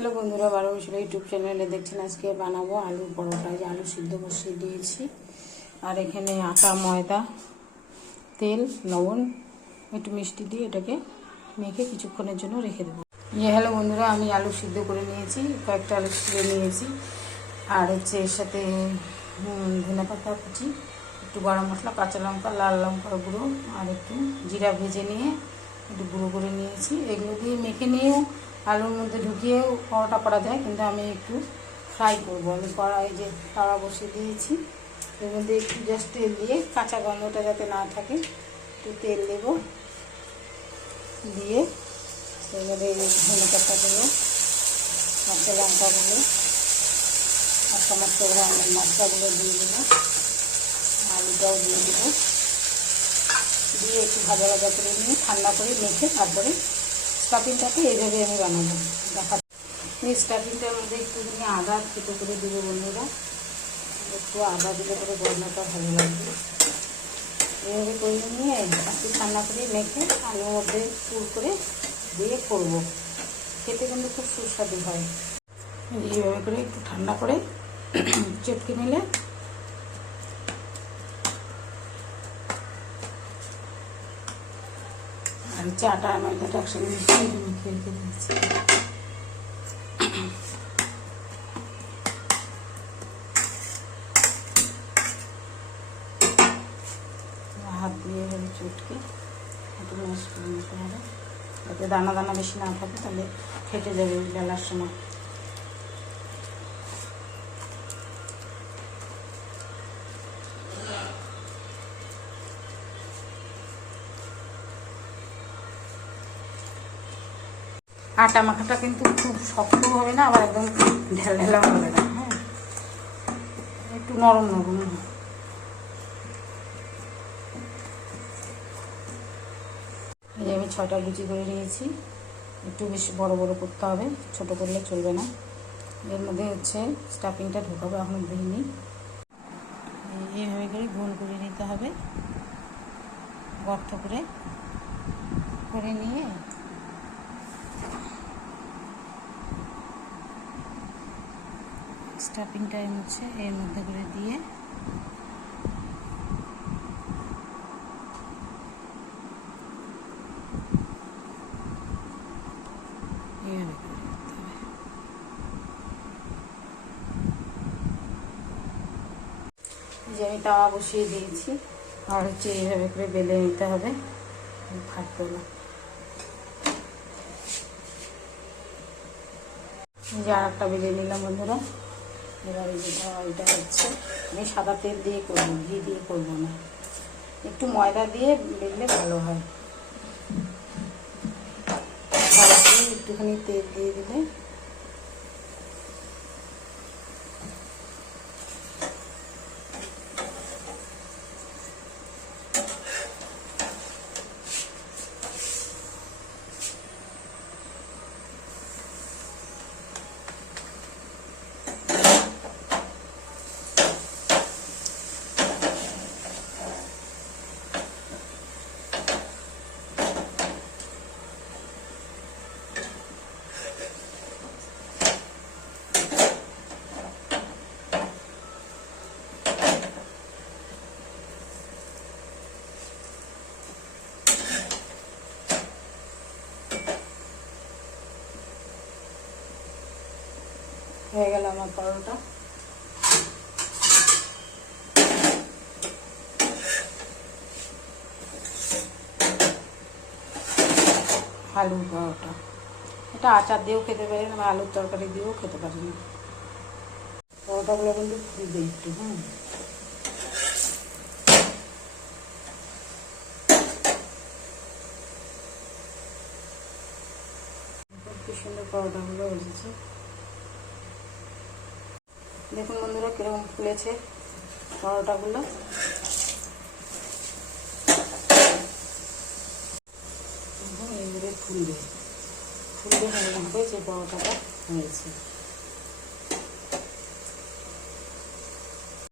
Hello বন্ধুরা, 12 বছর YouTube চ্যানেলে দেখছেন। আজকে বানাবো আলুর পরোটা। যে আলু সিদ্ধ বসিয়ে দিয়েছি, আর এখানে আটা, ময়দা, তেল, লবণ, একটু মিষ্টি দিয়ে এটাকে মেখে কিছুক্ষণের জন্য রেখে দেবো। হ্যালো বন্ধুরা, আমি আলু সিদ্ধ করে নিয়েছি, কয়েকটা আলু সিদ্ধ নিয়েছি, আর হচ্ছে এর সাথে ধনেপাতা কুচি, একটু গরম মশলা, কাঁচা লঙ্কা, লাল লঙ্কার গুঁড়ো, আর একটু জিরা ভেজে নিয়ে একটু গুঁড়ো করে নিয়েছি। এগুলো দিয়ে মেখে নিয়েও আলুর মধ্যে ঢুকিয়েও পরোটা করা যায়, কিন্তু আমি একটু ফ্রাই করবো। আমি কড়াই যে তাওয়া বসিয়ে দিয়েছি, এর মধ্যে একটু জাস্ট তেল দিয়ে, কাঁচা গন্ধটা যাতে না থাকে একটু তেল দেব, দিয়ে এর মধ্যে ধনেপাতাগুলো, কাঁচা লঙ্কাগুলো আর সমস্ত মশলাগুলো দিয়ে দেবো, আলুটাও দিয়ে দেবো, দিয়ে একটু ভাজা ভাজা করে নিয়ে ঠান্ডা করে মেখে তারপরে স্টাফিংটাকে এইভাবে আমি বানাবো। দেখা এই স্টাফিংটার মধ্যে একটুখানি আদা থেতো করে দেবো বন্ধুরা, একটু আদা দিলে করে গন্ধটা ভালো লাগবে। এইভাবে করে নিয়ে একটু ঠান্ডা করে মেখে আলুর মধ্যে পুর করে দিয়ে করবো। খেতে কিন্তু খুব সুস্বাদু হয়। এইভাবে করে একটু ঠান্ডা করে চটকে নিলে আর হচ্ছে আটা আর ময়দাটা একসঙ্গে মিশিয়ে মেখে রেখে দিয়েছি। হাত দিয়ে এভাবে চটকে একটু ম্যাশ করে নিতে হবে, যাতে দানা দানা বেশি না থাকে, তাহলে ফেটে যাবে বেলার সময়। আটা মাখাটা কিন্তু খুব শক্ত হবে না, আবার একদম ঢেলা হবে না। হ্যাঁ, একটু নরম নরম। এই আমি 6টা লুচি করে নিয়েছি। একটু বেশি বড় বড় করতে হবে, ছোট করলে চলবে না। এর মধ্যে হচ্ছে স্টাফিংটা ঢোকাবো, এখনো দিইনি। এইভাবে করে গোল করে নিতে হবে, গর্ত করে করে নিয়ে স্টাফিংটা হচ্ছে এর মধ্যে করে দিয়ে এইভাবে করে দিতে হবে। যে আমি তাওয়া বসিয়ে দিয়েছি, আর হচ্ছে এইভাবে করে বেলে নিতে হবে, ফাটবে না। যে আর একটা বেলে নিলাম বন্ধুরা। এবার এটা হচ্ছে আমি সাদা তেল দিয়ে করবো, ঘি দিয়ে করবো না, একটু ময়দা দিয়ে বেললে ভালো হয়। একটুখানি তেল দিয়ে দিলে হয়ে গেল আমার পরোটা। আলুর পরোটা, এটা আচার দিয়েও খেতে পারেন, বা আলুর তরকারি দিয়েও খেতে পারেন। পরোটাগুলো কিন্তু ফুলবে একটু। কি সুন্দর পরোটাগুলো হয়েছে, দেখুন বন্ধুরা কিরকম ফুলেছে পরোটাগুলো। এইভাবে ফুলবে ফুলবে, হবে যে পরোটাটা হয়েছে।